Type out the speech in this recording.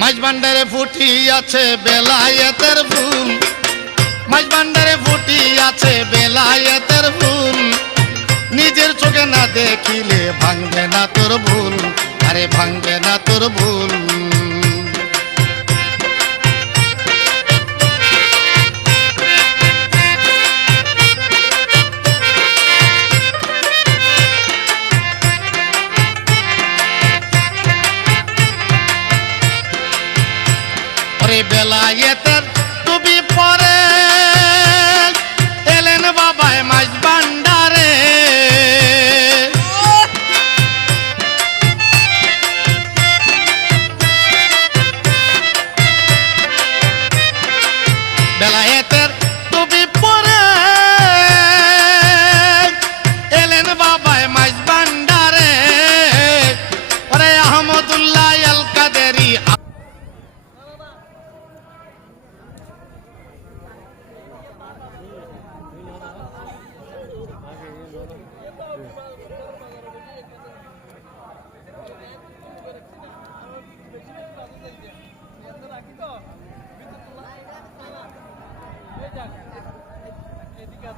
মাঝ ভান্ডারে ফুটি আছে বেলায়েতের ফুল, মাঝ ভান্ডারে ফুটি আছে বেলায়েতের ফুল, নিজের চোখে না দেখিলে ভাঙবে না তোর ভুল, আরে ভাঙবে না তোর ভুল। বেলায়েতের টুপি পরে এলেন বাবায় মাঝ ভান্ডারে, বেলায়েতের টুপি পরে এলেন বাবায় মাঝ ভান্ডারে, ওরে আহমদুল্লাহ আল কাদেরি। এদিকে